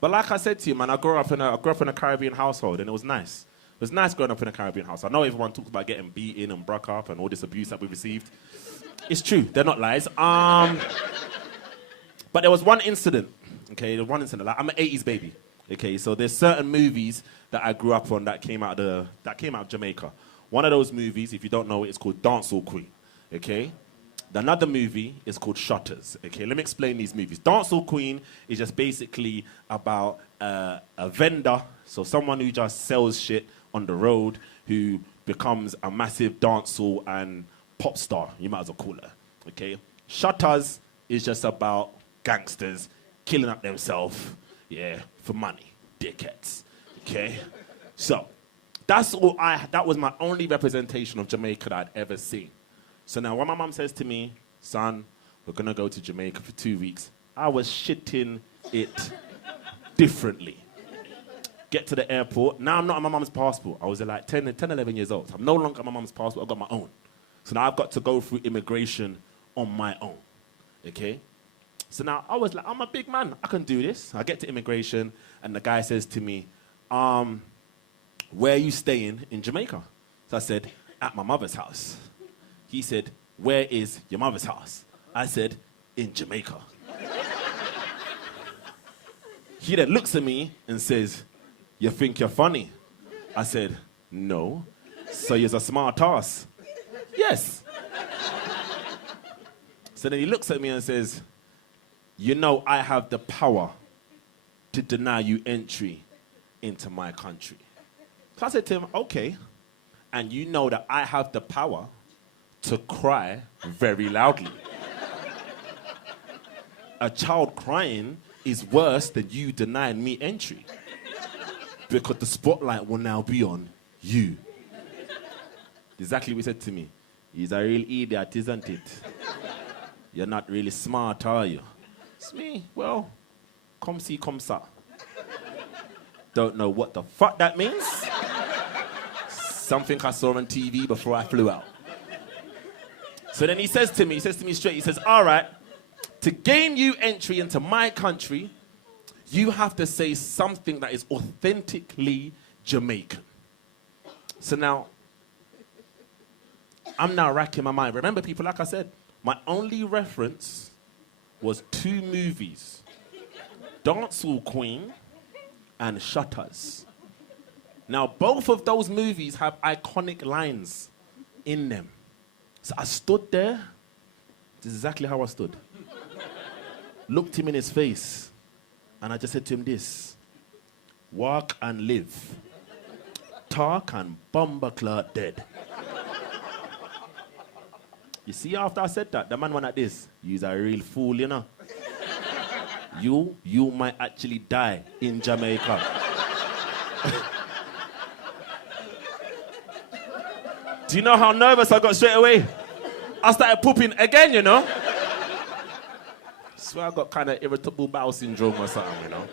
But like I said to you, man, I grew up in a Caribbean household, and it was nice. It was nice growing up in a Caribbean house. I know everyone talks about getting beaten and broke up and all this abuse that we received. It's true. They're not lies. But there was one incident. Okay, the one incident. Like, I'm an 80s baby. Okay, so there's certain movies that I grew up on that came out of Jamaica. One of those movies, if you don't know it, is called Dancehall Queen. Okay. Another movie is called Shutters. Okay, let me explain these movies. Dancehall Queen is just basically about a vendor, so someone who just sells shit on the road, who becomes a massive dancehall and pop star, you might as well call her. Okay, Shutters is just about gangsters killing up themselves, yeah, for money, dickheads. Okay, so that was my only representation of Jamaica that I'd ever seen. So now when my mum says to me, son, we're going to go to Jamaica for 2 weeks, I was shitting it differently. Get to the airport. Now I'm not on my mum's passport. I was like 10, 11 years old. I'm no longer on my mum's passport. I've got my own. So now I've got to go through immigration on my own. Okay? So now I was like, I'm a big man. I can do this. I get to immigration, and the guy says to me, where are you staying in Jamaica? So I said, at my mother's house. He said, where is your mother's house? I said, in Jamaica. He then looks at me and says, you think you're funny? I said, no. So you're a smart ass? Yes. So then he looks at me and says, you know I have the power to deny you entry into my country. So I said to him, okay. And you know that I have the power to cry very loudly. A child crying is worse than you denying me entry, because the spotlight will now be on you. Exactly what he said to me. He's a real idiot, isn't it? You're not really smart, are you? It's me. Well, come see, come sa. Don't know what the fuck that means. Something I saw on TV before I flew out. So then he says to me straight, he says, all right, to gain you entry into my country, you have to say something that is authentically Jamaican. So now, I'm now racking my mind. Remember, people, like I said, my only reference was 2 movies, Dancehall Queen and Shutters. Now, both of those movies have iconic lines in them. So I stood there. This is exactly how I stood. Looked him in his face, and I just said to him this: walk and live. Talk and bumbleclot dead. You see, after I said that, the man went like this. You's a real fool, you know. You might actually die in Jamaica. Do you know how nervous I got straight away? I started pooping again, you know. I swear I got kind of irritable bowel syndrome or something, you know.